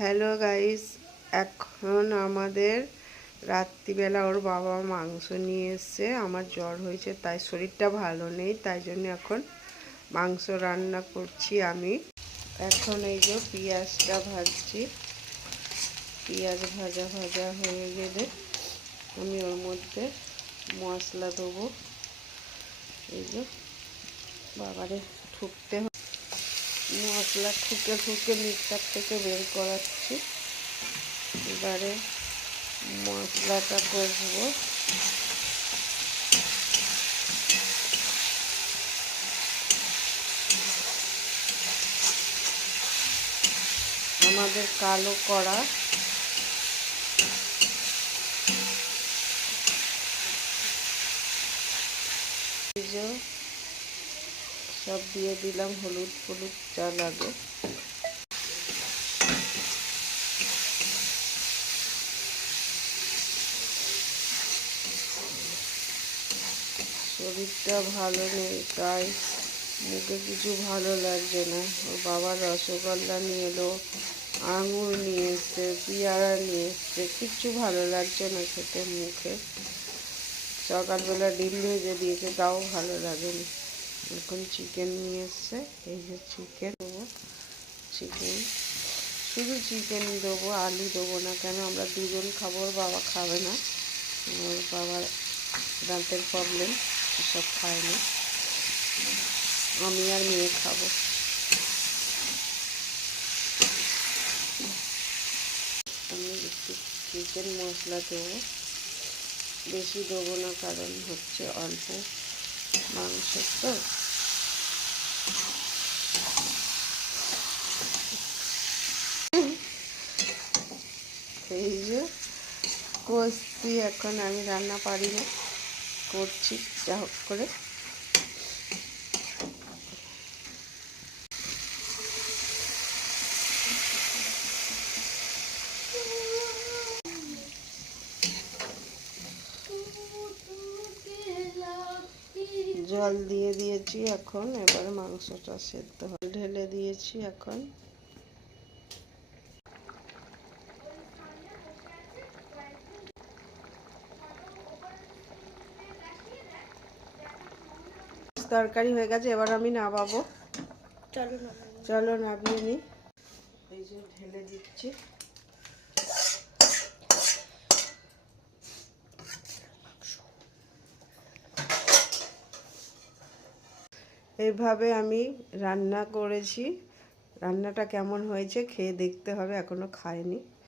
Hello guys, এখন আমাদের রাত্রিবেলা ওর বাবা মাংস নিয়ে এসছে। আমার জ্বর হয়েছে, তাই শরীরটা ভালো নেই, তাই জন্য এখন মাংস রান্না করছি আমি। এখন এই যে পেঁয়াজটা ভাজছি। পেঁয়াজ ভাজা ভাজা হয়ে গেলে আমি ওর মধ্যে মশলা দেবো। এই যে বাবারে ঠুকতে মশলা ঠুকে ঠুকে মিক্সার থেকে বের করাচ্ছি। এবারে মশলাটা কষবো। আমাদের কালো কড়া, সব দিয়ে দিলাম, হলুদ হলুদ যা লাগে। শরীরটা ভালো নেই, তাই মুখে কিছু ভালো লাগছে না। ওর বাবার রসগোল্লা নিয়ে এলো, আঙুর নিয়ে এসছে, পেয়ারা নিয়ে এসছে, কিচ্ছু ভালো লাগছে না খেতে মুখে। সকালবেলা ডিম ভেজে দিয়েছে, তাও ভালো লাগেনি। এখন চিকেন নিয়ে এসছে, এই যে চিকেন দেবো। চিকেন শুধু চিকেনই দেবো, আলু দেবো না, কেন আমরা দুজন খাবো, ওর বাবা খাবে না। ওর বাবার দাঁতের প্রবলেম, সব খায় না, আমি আর মেয়ে খাবো। আমি একটু চিকেন মশলা দেবো, বেশি দেবো না, কারণ হচ্ছে অল্প মাংস তো। এই যে কষছি, এখন আমি রান্না পারি না, করছি যা হোক করে। জল দিয়ে দিয়েছি, এখন এবারে মাংসটা সেদ্ধ ঢেলে দিয়েছি। এখন তরকারি হয়ে গেছে, এবার আমি নামাবো। চলো নামিয়ে নিই। এই যে ঢেলে দিচ্ছি। এইভাবে আমি রান্না করেছি। রান্নাটা কেমন হয়েছে খেয়ে দেখতে হবে, এখনো খাইনি।